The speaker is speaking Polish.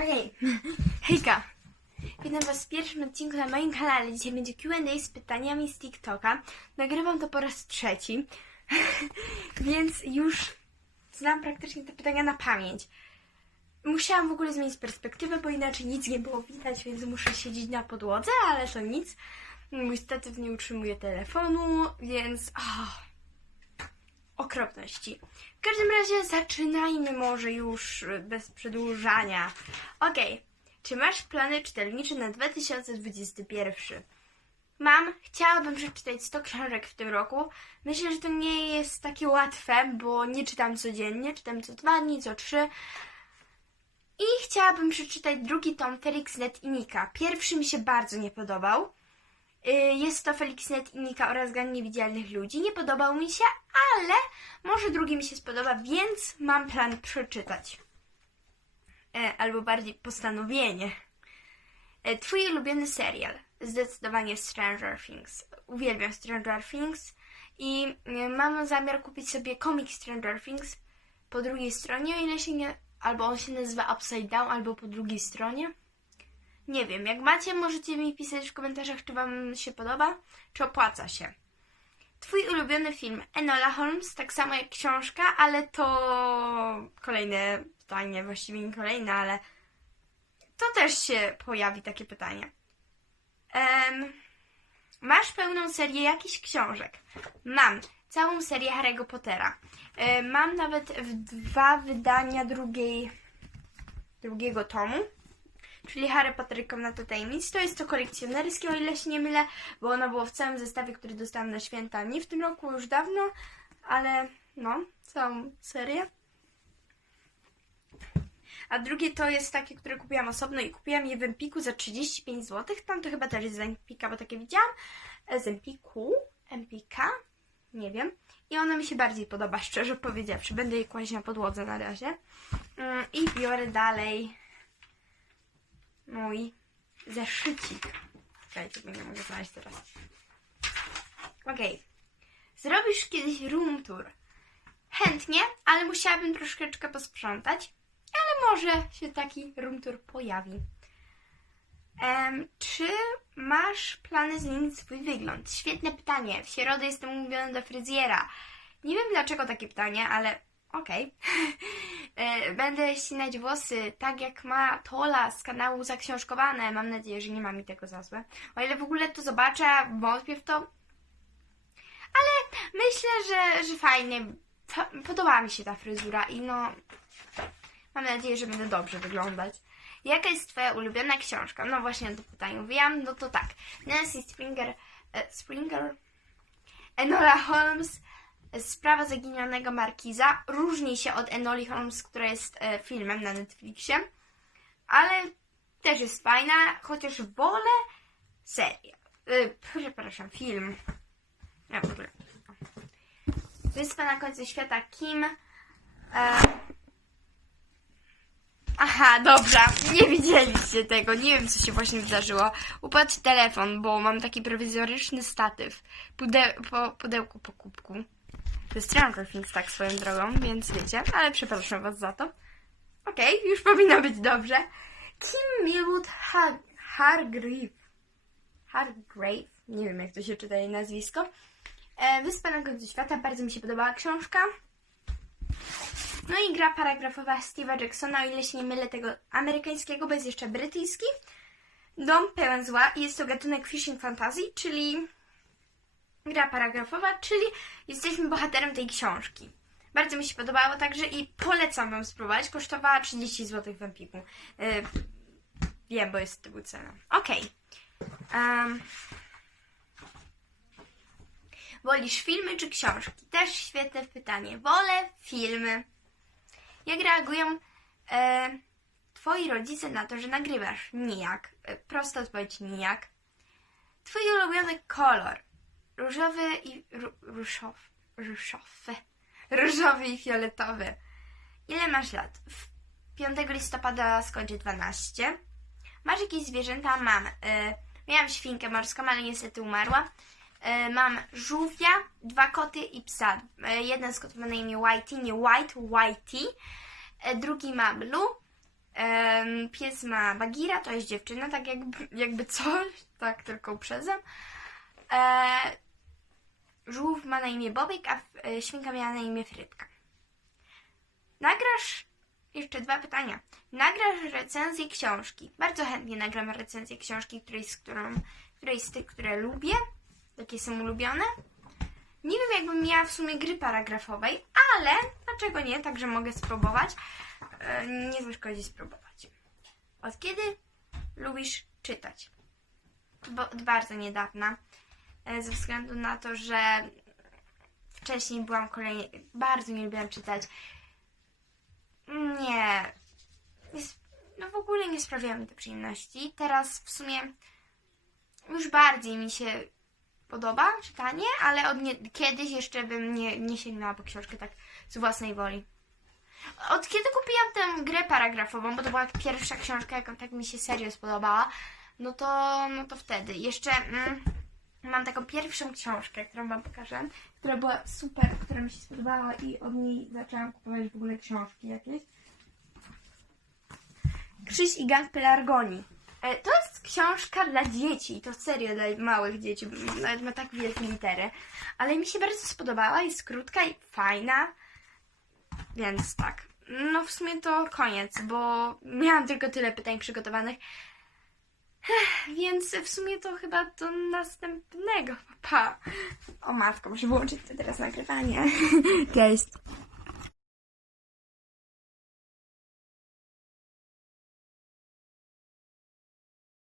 Okej, hejka! Witam Was w pierwszym odcinku na moim kanale. Dzisiaj będzie Q&A z pytaniami z TikToka. Nagrywam to po raz trzeci, więc już znam praktycznie te pytania na pamięć. Musiałam w ogóle zmienić perspektywę, bo inaczej nic nie było widać, więc muszę siedzieć na podłodze, ale to nic. Mój statyw nie utrzymuje telefonu, więc... Oh, okropności. W każdym razie zaczynajmy może już y, bez przedłużania. Okej, czy masz plany czytelnicze na 2021? Mam, chciałabym przeczytać 100 książek w tym roku. Myślę, że to nie jest takie łatwe, bo nie czytam codziennie, czytam co dwa dni, co trzy. I chciałabym przeczytać drugi tom Felix Net i Nika. Pierwszy mi się bardzo nie podobał. Y, Jest to Felix Net i Nika oraz Gang Niewidzialnych Ludzi. Nie podobał mi się, ale może drugi mi się spodoba, więc mam plan przeczytać. E, albo bardziej postanowienie. E, Twój ulubiony serial? Zdecydowanie Stranger Things. Uwielbiam Stranger Things i e, mam zamiar kupić sobie komik Stranger Things po drugiej stronie, o ile się nie... Albo on się nazywa Upside Down, albo po drugiej stronie. Nie wiem, jak macie, możecie mi pisać w komentarzach, czy Wam się podoba, czy opłaca się. Twój ulubiony film Enola Holmes, tak samo jak książka, ale to kolejne pytanie, właściwie nie kolejne, ale to też się pojawi takie pytanie. Em, masz pełną serię jakichś książek? Mam całą serię Harry'ego Pottera. E, mam nawet dwa wydania drugiej, drugiego tomu czyli Harry Potter i Komnata Tajemnic. To jest to kolekcjonerskie, o ile się nie mylę, bo ono było w całym zestawie, który dostałam na święta. Nie w tym roku, już dawno, ale no, całą serię. A drugie to jest takie, które kupiłam osobno i kupiłam je w Empiku za 35 zł. Tam to chyba też jest z Empika, bo takie widziałam. E, Z Empiku? Empika? Nie wiem. I ona mi się bardziej podoba, szczerze powiedziawszy. Będę je kłaść na podłodze na razie. Mm, I biorę dalej mój zeszycik. Czekajcie, bo nie mogę znaleźć teraz. Okej. Zrobisz kiedyś room tour? Chętnie, ale musiałabym troszeczkę posprzątać. Ale może się taki room tour pojawi. Em, czy masz plany zmienić swój wygląd? Świetne pytanie. W środę jestem umówiona do fryzjera. Nie wiem dlaczego takie pytanie, ale okej. E, Będę ścinać włosy tak jak ma Tola z kanału Zaksiążkowane. Mam nadzieję, że nie ma mi tego za złe. O ile w ogóle to zobaczę, wątpię w to. Ale myślę, że, że fajnie. Fa- Podoba mi się ta fryzura i no... Mam nadzieję, że będę dobrze wyglądać. Jaka jest Twoja ulubiona książka? No właśnie na to pytanie mówiłam. No to tak. Nancy Springer... E, Springer... Enola Holmes... Sprawa zaginionego Markiza różni się od Enoli Holmes, która jest e, filmem na Netflixie, ale też jest fajna, chociaż wolę serię. E, przepraszam, film. Ja w ogóle. Wyspa na końcu świata Kim. E, Aha, dobra, nie widzieliście tego, nie wiem co się właśnie wydarzyło. Upadł telefon, bo mam taki prowizoryczny statyw. Pude po pudełku po kubku. Jest Stranger Things tak swoją drogą, więc wiecie, ale przepraszam was za to. Okej, już powinno być dobrze. Kim Milwood Har Hargrave. Hargrave, nie wiem jak to się czyta jej nazwisko. E, Wyspa na końcu świata, bardzo mi się podobała książka. No i gra paragrafowa Steve'a Jacksona, o ile się nie mylę tego amerykańskiego, bo jest jeszcze brytyjski. Dom pełen zła i jest to gatunek fishing fantasy, czyli gra paragrafowa, czyli jesteśmy bohaterem tej książki. Bardzo mi się podobało także i polecam Wam spróbować. Kosztowała 30 zł w Empiku. Yy, wiem, bo jest tyłu cena. Okej. Em, Wolisz filmy czy książki? Też świetne pytanie. Wolę filmy. Jak reagują e, Twoi rodzice na to, że nagrywasz? Nijak. E, prosta odpowiedź nijak. Twój ulubiony kolor? Różowy i różowy, różowy. Różowy i fioletowy. Ile masz lat? W 5 listopada skończę 12. Masz jakieś zwierzęta? Mam. Y, miałam świnkę morską, ale niestety umarła. Y, mam żółwia, dwa koty i psa. Y, jeden z kotów ma na imię Whitey, nie White, Whitey. Y, drugi ma Blue. Em, pies ma Bagira, to jest dziewczyna, tak jakby, jakby coś, tak tylko uprzedzam. E, żółw ma na imię Bobek, a e, świnka miała na imię Frytka. Nagrasz jeszcze dwa pytania. Nagrasz recenzję książki. Bardzo chętnie nagram recenzję książki, której z, którą, której z tych, które lubię. Takie są ulubione. Nie wiem, jakbym miała w sumie gry paragrafowej, ale dlaczego nie? Także mogę spróbować. E, Nie zaszkodzi spróbować. Od kiedy lubisz czytać? Bo od bardzo niedawna. E, Ze względu na to, że wcześniej byłam kolejnie. Bardzo nie lubiłam czytać. Nie. no w ogóle nie sprawiało mi to przyjemności. Teraz w sumie już bardziej mi się podoba czytanie, ale od nie, kiedyś jeszcze bym nie, nie sięgnęła po książkę tak z własnej woli. Od kiedy kupiłam tę grę paragrafową, bo to była pierwsza książka, jaką tak mi się serio spodobała, no to, no to wtedy. Jeszcze mm, mam taką pierwszą książkę, którą Wam pokażę, która była super, która mi się spodobała i od niej zaczęłam kupować w ogóle książki jakieś. Krzyś i gang pelargonii. E, To jest książka dla dzieci, to serio dla małych dzieci, nawet ma tak wielkie litery, ale mi się bardzo spodobała, jest krótka i fajna, więc tak. No w sumie to koniec, bo miałam tylko tyle pytań przygotowanych, więc w sumie to chyba do następnego. Pa. O matko, muszę wyłączyć to teraz nagrywanie. Cześć.